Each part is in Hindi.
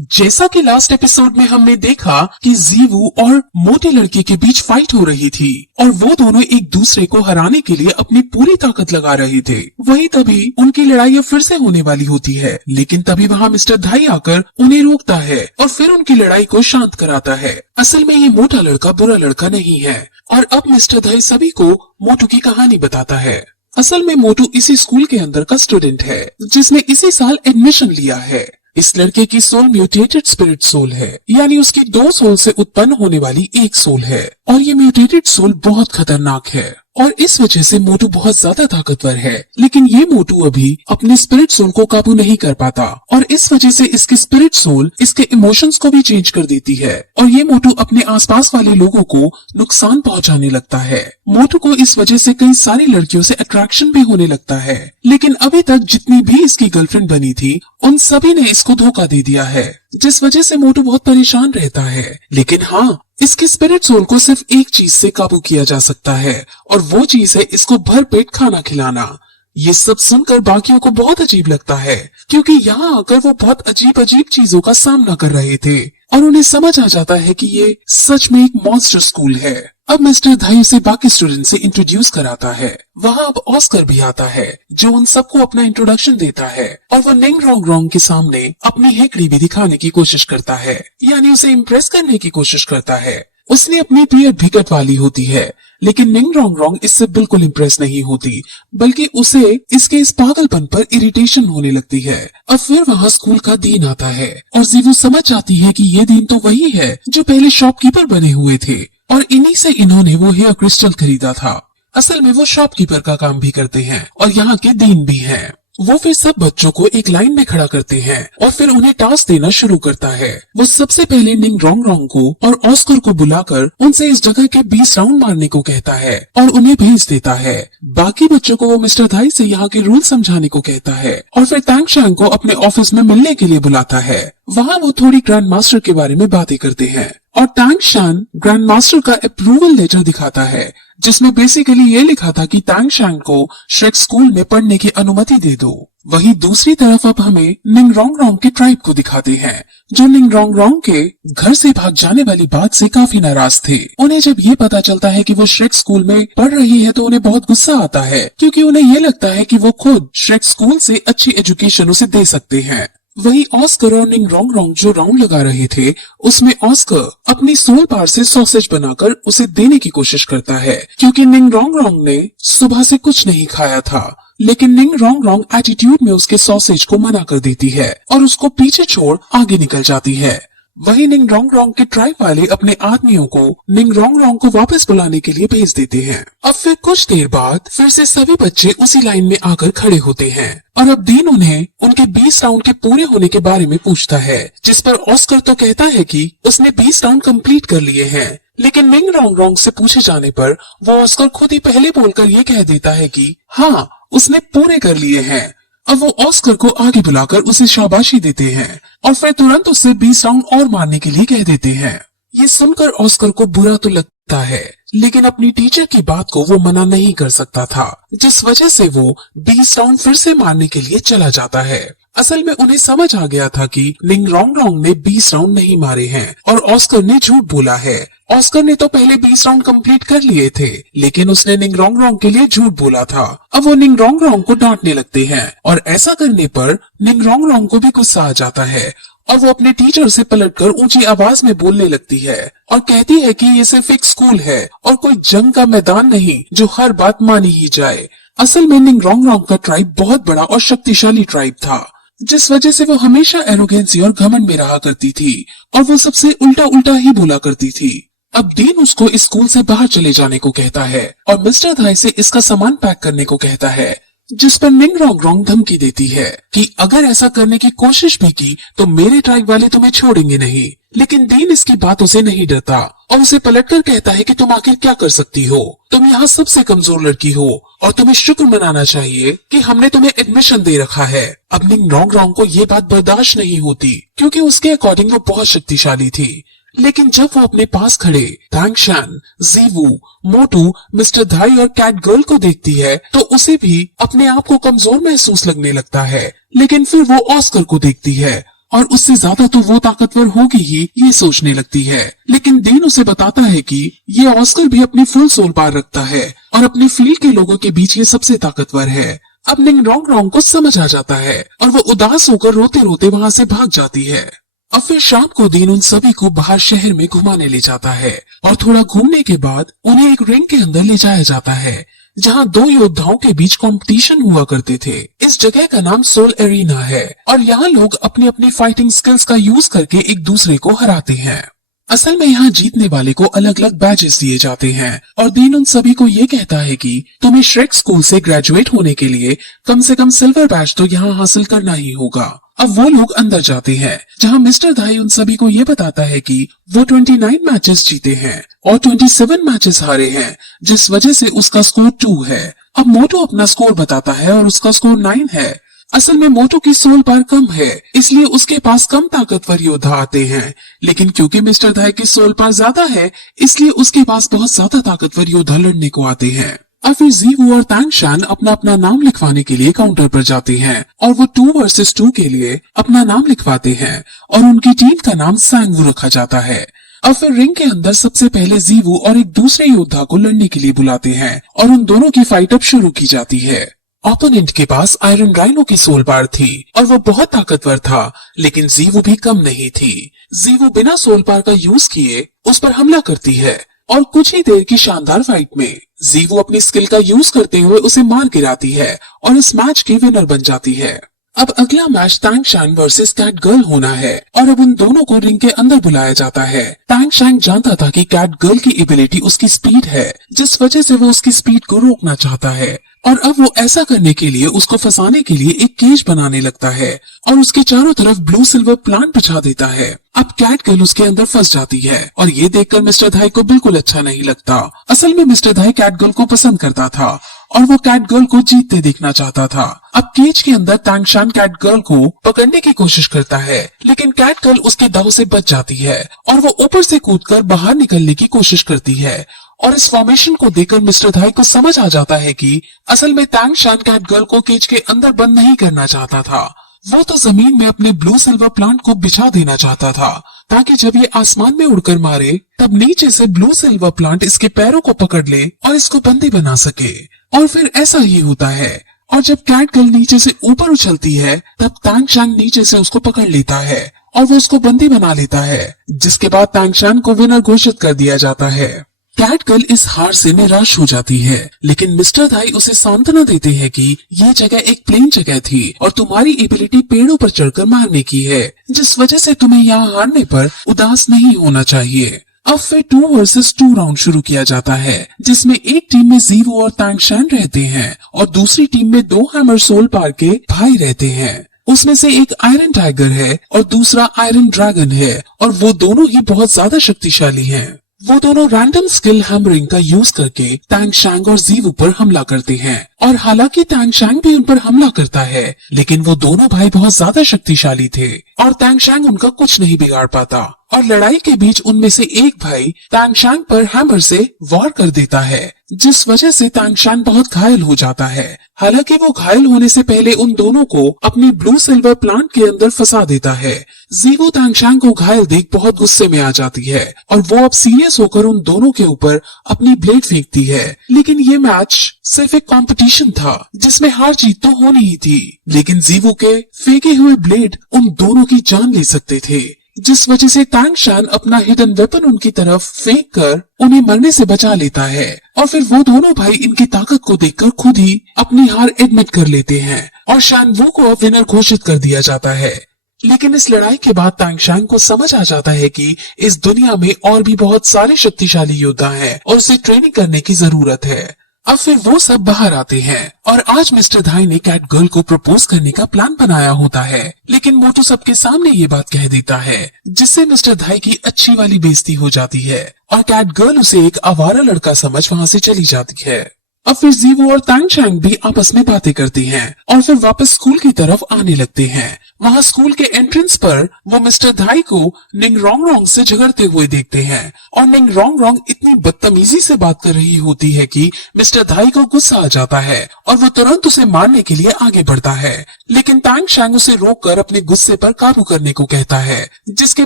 जैसा कि लास्ट एपिसोड में हमने देखा कि जीवू और मोटे लड़के के बीच फाइट हो रही थी और वो दोनों एक दूसरे को हराने के लिए अपनी पूरी ताकत लगा रहे थे। वही तभी उनकी लड़ाई अब फिर से होने वाली होती है, लेकिन तभी वहाँ मिस्टर धाई आकर उन्हें रोकता है और फिर उनकी लड़ाई को शांत कराता है। असल में ये मोटा लड़का बुरा लड़का नहीं है और अब मिस्टर धाई सभी को मोटू की कहानी बताता है। असल में मोटू इसी स्कूल के अंदर का स्टूडेंट है जिसने इसी साल एडमिशन लिया है। इस लड़के की सोल म्यूटेटेड स्पिरिट सोल है, यानी उसकी 2 सोल से उत्पन्न होने वाली एक सोल है और ये म्यूटेटेड सोल बहुत खतरनाक है और इस वजह से मोटू बहुत ज्यादा ताकतवर है। लेकिन ये मोटू अभी अपने स्पिरिट सोल को काबू नहीं कर पाता और इस वजह से इसकी स्पिरिट सोल इसके इमोशंस को भी चेंज कर देती है और ये मोटू अपने आसपास वाले लोगों को नुकसान पहुंचाने लगता है। मोटू को इस वजह से कई सारी लड़कियों से अट्रैक्शन भी होने लगता है, लेकिन अभी तक जितनी भी इसकी गर्लफ्रेंड बनी थी उन सभी ने इसको धोखा दे दिया है, जिस वजह से मोटू बहुत परेशान रहता है। लेकिन हाँ, इसके स्पिरिट सोल को सिर्फ एक चीज से काबू किया जा सकता है और वो चीज है इसको भरपेट खाना खिलाना। ये सब सुनकर बाकियों को बहुत अजीब लगता है क्योंकि यहाँ आकर वो बहुत अजीब अजीब चीजों का सामना कर रहे थे और उन्हें समझ आ जाता है कि ये सच में एक मॉन्स्टर स्कूल है। अब मिस्टर धाई उसे बाकी स्टूडेंट से इंट्रोड्यूस कराता है। वहाँ अब ऑस्कर भी आता है जो उन सबको अपना इंट्रोडक्शन देता है और वो निंग रोंग रोंग के सामने अपनी हेकड़ी भी दिखाने की कोशिश करता है, यानी उसे इम्प्रेस करने की कोशिश करता है। उसने अपनी बियर्ड भी कटवा ली होती है, लेकिन निंग रोंग रोंग इससे बिल्कुल इम्प्रेस नहीं होती, बल्कि उसे इसके इस पागलपन पर इरिटेशन होने लगती है। अब फिर वहाँ स्कूल का दिन आता है और जीवू समझ जाती है कि ये दिन तो वही है जो पहले शॉपकीपर बने हुए थे और इन्हीं से इन्होंने वो हेयर क्रिस्टल खरीदा था। असल में वो शॉपकीपर का काम भी करते हैं और यहाँ के डीन भी हैं। वो फिर सब बच्चों को एक लाइन में खड़ा करते हैं और फिर उन्हें टास्क देना शुरू करता है। वो सबसे पहले निंग रोंग रोंग को और ऑस्कर को बुलाकर उनसे इस जगह के 20 राउंड मारने को कहता है और उन्हें भेज देता है। बाकी बच्चों को वो मिस्टर धाई से यहाँ के रूल समझाने को कहता है और फिर टैंग शैंग को अपने ऑफिस में मिलने के लिए बुलाता है। वहाँ वो थोड़ी ग्रैंड मास्टर के बारे में बातें करते हैं और टैंग शैंग ग्रैंड मास्टर का अप्रूवल लेटर दिखाता है जिसमें बेसिकली ये लिखा था कि टैंग शैंग को श्रेक स्कूल में पढ़ने की अनुमति दे दो। वहीं दूसरी तरफ अब हमें निंग रोंग रोंग के ट्राइब को दिखाते हैं जो निंग रोंग रोंग के घर से भाग जाने वाली बात से काफी नाराज थे। उन्हें जब ये पता चलता है कि वो श्रेक स्कूल में पढ़ रही है तो उन्हें बहुत गुस्सा आता है क्योंकि उन्हें ये लगता है कि वो खुद श्रेक स्कूल से अच्छी एजुकेशन उसे दे सकते हैं। वही ऑस्कर और निंग रोंग रोंग जो राउंड लगा रहे थे उसमें ऑस्कर अपनी सोल पार से सॉसेज बनाकर उसे देने की कोशिश करता है क्योंकि निंग रोंग रोंग ने सुबह से कुछ नहीं खाया था, लेकिन निंग रोंग रोंग एटीट्यूड में उसके सॉसेज को मना कर देती है और उसको पीछे छोड़ आगे निकल जाती है। वही निंग रोंग रोंग के ट्राइब वाले अपने आदमियों को निंग रोंग रोंग को वापस बुलाने के लिए भेज देते हैं। अब फिर कुछ देर बाद फिर से सभी बच्चे उसी लाइन में आकर खड़े होते हैं और अब डीन उन्हें उनके 20 राउंड के पूरे होने के बारे में पूछता है, जिस पर ऑस्कर तो कहता है कि उसने 20 राउंड कंप्लीट कर लिए हैं, लेकिन निंग रोंग रोंग से पूछे जाने पर वो ऑस्कर खुद ही पहले बोलकर ये कह देता है कि हाँ उसने पूरे कर लिए हैं। अब वो ऑस्कर को आगे बुलाकर उसे शाबाशी देते हैं और फिर तुरंत उसे 20 राउंड और मारने के लिए कह देते हैं। ये सुनकर ऑस्कर को बुरा तो लगता है, लेकिन अपनी टीचर की बात को वो मना नहीं कर सकता था, जिस वजह से वो 20 राउंड फिर से मारने के लिए चला जाता है। असल में उन्हें समझ आ गया था कि निंग रोंग रोंग ने 20 राउंड नहीं मारे हैं और ऑस्कर ने झूठ बोला है। ऑस्कर ने तो पहले 20 राउंड कंप्लीट कर लिए थे, लेकिन उसने निंग रोंग रोंग के लिए झूठ बोला था। अब वो निंग रोंग रोंग को डांटने लगते हैं और ऐसा करने पर निंग रोंग रोंग को भी गुस्सा आ जाता है और वो अपने टीचर से पलटकर ऊंची आवाज में बोलने लगती है और कहती है कि ये सिर्फ एक स्कूल है और कोई जंग का मैदान नहीं जो हर बात मानी ही जाए। असल में निंग रोंग रोंग का ट्राइब बहुत बड़ा और शक्तिशाली ट्राइब था, जिस वजह से वो हमेशा एरोगेंसी और घमंड में रहा करती थी और वो सबसे उल्टा उल्टा ही बोला करती थी। अब डीन उसको इस स्कूल से बाहर चले जाने को कहता है और मिस्टर धाई से इसका सामान पैक करने को कहता है, जिस पर निंग रोंग रोंग धमकी देती है कि अगर ऐसा करने की कोशिश भी की तो मेरे ट्राइब वाले तुम्हें छोड़ेंगे नहीं। लेकिन डीन इसकी बातों से नहीं डरता और उसे पलटकर कहता है कि तुम आखिर क्या कर सकती हो, तुम यहाँ सबसे कमजोर लड़की हो और तुम्हें शुक्र मनाना चाहिए कि हमने तुम्हें एडमिशन दे रखा है। अब निंग रोंग रोंग को ये बात बर्दाश्त नहीं होती क्योंकि उसके अकॉर्डिंग वो बहुत शक्तिशाली थी, लेकिन जब वो अपने पास खड़े टैंग शैंग, जीवू, मोटू, मिस्टर धाई और कैट गर्ल को देखती है तो उसे भी अपने आप को कमजोर महसूस लगने लगता है। लेकिन फिर वो ऑस्कर को देखती है और उससे ज्यादा तो वो ताकतवर होगी ही, ये सोचने लगती है। लेकिन डीन उसे बताता है कि ये ऑस्कर भी अपनी फुल सोल पावर रखता है और अपने फील्ड के लोगों के बीच ये सबसे ताकतवर है। अब निंग रॉन्ग को समझ आ जाता है और वो उदास होकर रोते रोते वहाँ से भाग जाती है। अब फिर शाम को डीन उन सभी को बाहर शहर में घुमाने ले जाता है और थोड़ा घूमने के बाद उन्हें एक रिंग के अंदर ले जाया जाता है जहाँ दो योद्धाओं के बीच कंपटीशन हुआ करते थे। इस जगह का नाम सोल एरिना है और यहाँ लोग अपनी अपनी फाइटिंग स्किल्स का यूज करके एक दूसरे को हराते हैं। असल में यहाँ जीतने वाले को अलग अलग बैजेस दिए जाते हैं और डीन उन सभी को ये कहता है कि तुम्हें श्रेक स्कूल से ग्रेजुएट होने के लिए कम से कम सिल्वर बैज तो यहाँ हासिल करना ही होगा। अब वो लोग अंदर जाते हैं जहाँ मिस्टर धाई उन सभी को ये बताता है कि वो 29 मैचेस जीते हैं और 27 मैचेस हारे हैं, जिस वजह से उसका स्कोर 2 है। अब मोटो अपना स्कोर बताता है और उसका स्कोर 9 है। असल में मोटो की सोल पावर कम है, इसलिए उसके पास कम ताकतवर योद्धा आते हैं, लेकिन क्योंकि मिस्टर धाई की सोल पावर ज्यादा है इसलिए उसके पास बहुत ज्यादा ताकतवर योद्धा लड़ने को आते हैं। अब फिर जीवू और तांगशान अपना अपना नाम लिखवाने के लिए काउंटर पर जाते हैं और वो 2 वर्सेस 2 के लिए अपना नाम लिखवाते हैं और उनकी टीम का नाम सांगवू रखा जाता है। अब फिर रिंग के अंदर सबसे पहले जीवू और एक दूसरे योद्धा को लड़ने के लिए बुलाते हैं और उन दोनों की फाइट अब शुरू की जाती है। ओपोनेंट के पास आयरन राइनो की सोल पावर थी और वो बहुत ताकतवर था, लेकिन जीवू भी कम नहीं थी। जीवू बिना सोल पावर का यूज किए उस पर हमला करती है और कुछ ही देर की शानदार फाइट में जीवू अपनी स्किल का यूज करते हुए उसे मार गिराती है और इस मैच की विनर बन जाती है। अब अगला match Tangshan versus cat girl होना है और अब उन दोनों को रिंग के अंदर बुलाया जाता है। तांगशान जानता था कि कैट गर्ल की एबिलिटी उसकी स्पीड है, जिस वजह से वो उसकी स्पीड को रोकना चाहता है और अब वो ऐसा करने के लिए उसको फंसाने के लिए एक केज बनाने लगता है और उसके चारों तरफ ब्लू सिल्वर प्लांट बिछा देता है। अब कैट गर्ल उसके अंदर फंस जाती है और ये देखकर मिस्टर धाई को बिल्कुल अच्छा नहीं लगता। असल में मिस्टर धाई कैट गर्ल को पसंद करता था और वो कैट गर्ल को जीतते देखना चाहता था। अब केज के अंदर तांगशान कैट गर्ल को पकड़ने की कोशिश करता है, लेकिन कैट गर्ल उसके दाव से बच जाती है और वो ऊपर से कूदकर बाहर निकलने की कोशिश करती है। और इस फॉर्मेशन को देखकर मिस्टर धाई को समझ आ जाता है कि असल में तांगशान कैट गर्ल को केज के अंदर बंद नहीं करना चाहता था, वो तो जमीन में अपने ब्लू सिल्वर प्लांट को बिछा देना चाहता था ताकि जब ये आसमान में उड़कर मारे तब नीचे से ब्लू सिल्वर प्लांट इसके पैरों को पकड़ ले और इसको बंदी बना सके। और फिर ऐसा ही होता है और जब कैट गर्ल नीचे से ऊपर उछलती है तब तांगशान नीचे से उसको पकड़ लेता है और वो उसको बंदी बना लेता है, जिसके बाद तांगशान को विनर घोषित कर दिया जाता है। कैट गर्ल इस हार से निराश हो जाती है, लेकिन मिस्टर धाई उसे सांत्वना देते हैं कि ये जगह एक प्लेन जगह थी और तुम्हारी एबिलिटी पेड़ों पर चढ़कर मारने की है, जिस वजह से तुम्हें यहाँ हारने पर उदास नहीं होना चाहिए। अब फिर 2 वर्सेस 2 राउंड शुरू किया जाता है, जिसमें एक टीम में जीवू और तांगशान रहते हैं और दूसरी टीम में 2 हैमर सोल पावर के भाई रहते हैं। उसमें से एक आयरन टाइगर है और दूसरा आयरन ड्रैगन है और वो दोनों ही बहुत ज्यादा शक्तिशाली हैं। वो दोनों रैंडम स्किल हैमरिंग का यूज करके तांगशान और जीवू पर हमला करते हैं और हालांकि तांगशान भी उन पर हमला करता है, लेकिन वो दोनों भाई बहुत ज्यादा शक्तिशाली थे और तांगशान उनका कुछ नहीं बिगाड़ पाता और लड़ाई के बीच उनमें से एक भाई तांगशान पर हैमर से वार कर देता है, जिस वजह से तांगशान बहुत घायल हो जाता है। हालांकि वो घायल होने से पहले उन दोनों को अपनी ब्लू सिल्वर प्लांट के अंदर फंसा देता है। जीवू तांगशान को घायल देख बहुत गुस्से में आ जाती है और वो अब सीरियस होकर उन दोनों के ऊपर अपनी ब्लेड फेंकती है। लेकिन ये मैच सिर्फ एक कंपटीशन था जिसमें हार जीत तो होनी ही थी, लेकिन जीवू के फेंके हुए ब्लेड उन दोनों की जान ले सकते थे, जिस वजह से तांगशान अपना हिडन वेपन उनकी तरफ फेंक कर उन्हें मरने से बचा लेता है और फिर वो दोनों भाई इनकी ताकत को देखकर खुद ही अपनी हार एडमिट कर लेते हैं और शानवू को विनर घोषित कर दिया जाता है। लेकिन इस लड़ाई के बाद तांगशान को समझ आ जाता है कि इस दुनिया में और भी बहुत सारे शक्तिशाली योद्धा हैं और उसे ट्रेनिंग करने की जरूरत है। अब फिर वो सब बाहर आते हैं और आज मिस्टर धाई ने कैट गर्ल को प्रपोज करने का प्लान बनाया होता है, लेकिन मोटू सबके सामने ये बात कह देता है, जिससे मिस्टर धाई की अच्छी वाली बेइज्जती हो जाती है और कैट गर्ल उसे एक आवारा लड़का समझ वहाँ से चली जाती है। अब फिर जीवू और तांगचैंग भी आपस में बातें करती हैं और फिर वापस स्कूल की तरफ आने लगते हैं। वहाँ स्कूल के एंट्रेंस पर वो मिस्टर धाई को निंग रोंग रोंग से झगड़ते हुए देखते हैं और निंग रोंग रोंग इतनी बदतमीजी से बात कर रही होती है कि मिस्टर धाई को गुस्सा आ जाता है और वो तुरंत उसे मारने के लिए आगे बढ़ता है, लेकिन तांगचैंग उसे रोककर अपने गुस्से पर काबू करने को कहता है, जिसके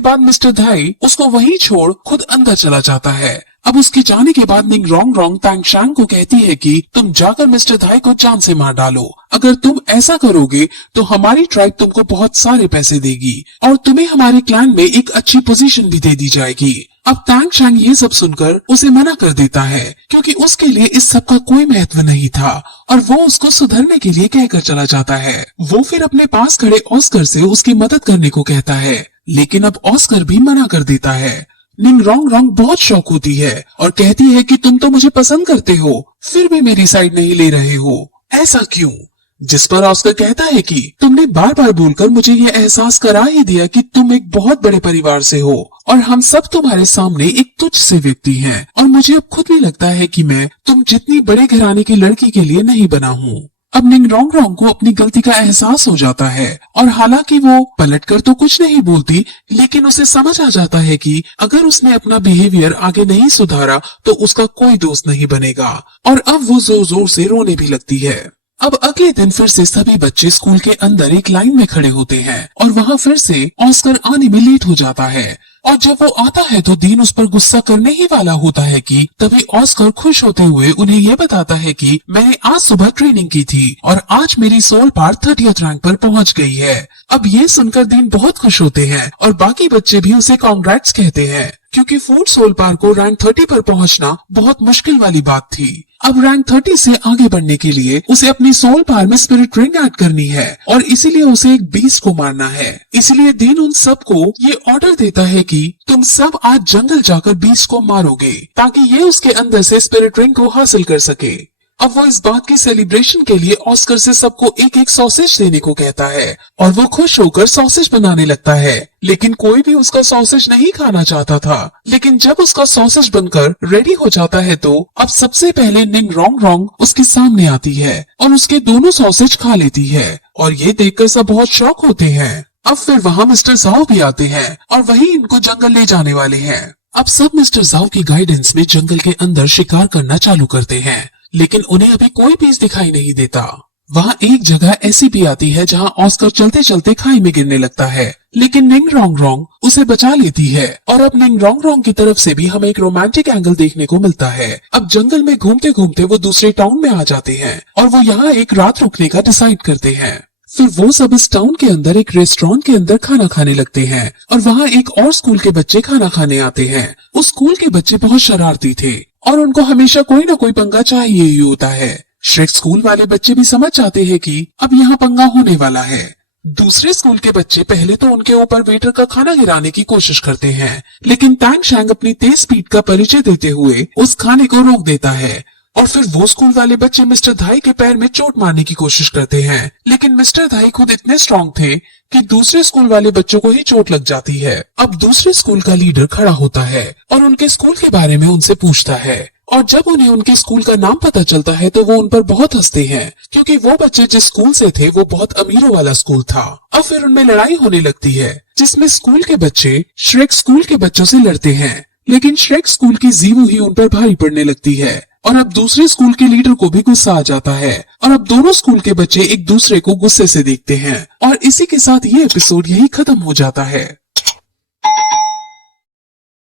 बाद मिस्टर धाई उसको वहीं छोड़ खुद अंदर चला जाता है। अब उसके जाने के बाद निंग रोंग रोंग तांगचैंग को कहती है कि तुम जाकर मिस्टर धाई को जान से मार डालो। अगर तुम ऐसा करोगे तो हमारी ट्राइब तुमको बहुत सारे पैसे देगी और तुम्हें हमारे क्लैन में एक अच्छी पोजीशन भी दे दी जाएगी। अब तांगचैंग ये सब सुनकर उसे मना कर देता है क्योंकि उसके लिए इस सब का कोई महत्व नहीं था और वो उसको सुधरने के लिए कहकर चला जाता है। वो फिर अपने पास खड़े ऑस्कर से उसकी मदद करने को कहता है, लेकिन अब ऑस्कर भी मना कर देता है। निंग रोंग रोंग बहुत शौक होती है और कहती है कि तुम तो मुझे पसंद करते हो, फिर भी मेरी साइड नहीं ले रहे हो, ऐसा क्यों? जिस पर ऑस्कर कहता है कि तुमने बार बार बोलकर मुझे ये एहसास करा ही दिया कि तुम एक बहुत बड़े परिवार से हो और हम सब तुम्हारे सामने एक तुच्छ से व्यक्ति हैं और मुझे अब खुद भी लगता है कि मैं तुम जितनी बड़े घराने की लड़की के लिए नहीं बना हूँ। अब निंग रोंग रोंग को अपनी गलती का एहसास हो जाता है और हालांकि वो पलटकर तो कुछ नहीं बोलती, लेकिन उसे समझ आ जाता है कि अगर उसने अपना बिहेवियर आगे नहीं सुधारा तो उसका कोई दोस्त नहीं बनेगा और अब वो जोर जोर से रोने भी लगती है। अब अगले दिन फिर से सभी बच्चे स्कूल के अंदर एक लाइन में खड़े होते हैं और वहाँ फिर से ऑस्कर आने में लेट हो जाता है और जब वो आता है तो डीन उस पर गुस्सा करने ही वाला होता है कि तभी ऑस्कर खुश होते हुए उन्हें ये बताता है कि मैंने आज सुबह ट्रेनिंग की थी और आज मेरी सोल पार 30th रैंक पर पहुंच गई है। अब ये सुनकर डीन बहुत खुश होते हैं और बाकी बच्चे भी उसे कांग्रेट्स कहते हैं क्योंकि फूड सोल पार को रैंक 30 पर पहुंचना बहुत मुश्किल वाली बात थी। अब रैंक 30 से आगे बढ़ने के लिए उसे अपनी सोल पार में स्पिरिट रिंग ऐड करनी है और इसीलिए उसे एक बीस्ट को मारना है। इसलिए डीन उन सबको ये ऑर्डर देता है कि तुम सब आज जंगल जाकर बीस्ट को मारोगे ताकि ये उसके अंदर से स्पिरिट रिंग को हासिल कर सके। अब वो इस बात की सेलिब्रेशन के लिए ऑस्कर से सबको एक एक सॉसेज देने को कहता है और वो खुश होकर सॉसेज बनाने लगता है, लेकिन कोई भी उसका सॉसेज नहीं खाना चाहता था। लेकिन जब उसका सॉसेज बनकर रेडी हो जाता है तो अब सबसे पहले निंग रोंग रोंग उसके सामने आती है और उसके दोनों सॉसेज खा लेती है और ये देखकर सब बहुत शॉक होते हैं। अब फिर वहाँ मिस्टर जाओ भी आते हैं और वही इनको जंगल ले जाने वाले हैं। अब सब मिस्टर जाओ की गाइडेंस में जंगल के अंदर शिकार करना चालू करते हैं, लेकिन उन्हें अभी कोई पीस दिखाई नहीं देता। वहाँ एक जगह ऐसी भी आती है जहाँ ऑस्कर चलते चलते खाई में गिरने लगता है, लेकिन निंग रोंग रोंग उसे बचा लेती है और अब निंग रोंग रोंग की तरफ से भी हमें एक रोमांटिक एंगल देखने को मिलता है। अब जंगल में घूमते घूमते वो दूसरे टाउन में आ जाते हैं और वो यहाँ एक रात रुकने का डिसाइड करते हैं। फिर वो सब इस टाउन के अंदर एक रेस्टोरेंट के अंदर खाना खाने लगते हैं और वहाँ एक और स्कूल के बच्चे खाना खाने आते हैं। उस स्कूल के बच्चे बहुत शरारती थे और उनको हमेशा कोई ना कोई पंगा चाहिए ही होता है। श्रेक स्कूल वाले बच्चे भी समझ जाते हैं कि अब यहाँ पंगा होने वाला है। दूसरे स्कूल के बच्चे पहले तो उनके ऊपर वेटर का खाना गिराने की कोशिश करते हैं, लेकिन तांगचैंग अपनी तेज स्पीड का परिचय देते हुए उस खाने को रोक देता है और फिर वो स्कूल वाले बच्चे मिस्टर धाई के पैर में चोट मारने की कोशिश करते हैं, लेकिन मिस्टर धाई खुद इतने स्ट्रांग थे कि दूसरे स्कूल वाले बच्चों को ही चोट लग जाती है। अब दूसरे स्कूल का लीडर खड़ा होता है और उनके स्कूल के बारे में उनसे पूछता है और जब उन्हें उनके स्कूल का नाम पता चलता है तो वो उन पर बहुत हंसते हैं क्योंकि वो बच्चे जिस स्कूल से थे वो बहुत अमीरों वाला स्कूल था। अब फिर उनमें लड़ाई होने लगती है जिसमें स्कूल के बच्चे श्रेक स्कूल के बच्चों से लड़ते हैं, लेकिन श्रेक स्कूल की जीवू ही उन पर भारी पड़ने लगती है और अब दूसरे स्कूल के लीडर को भी गुस्सा आ जाता है और अब दोनों स्कूल के बच्चे एक दूसरे को गुस्से से देखते हैं और इसी के साथ ये एपिसोड यही खत्म हो जाता है।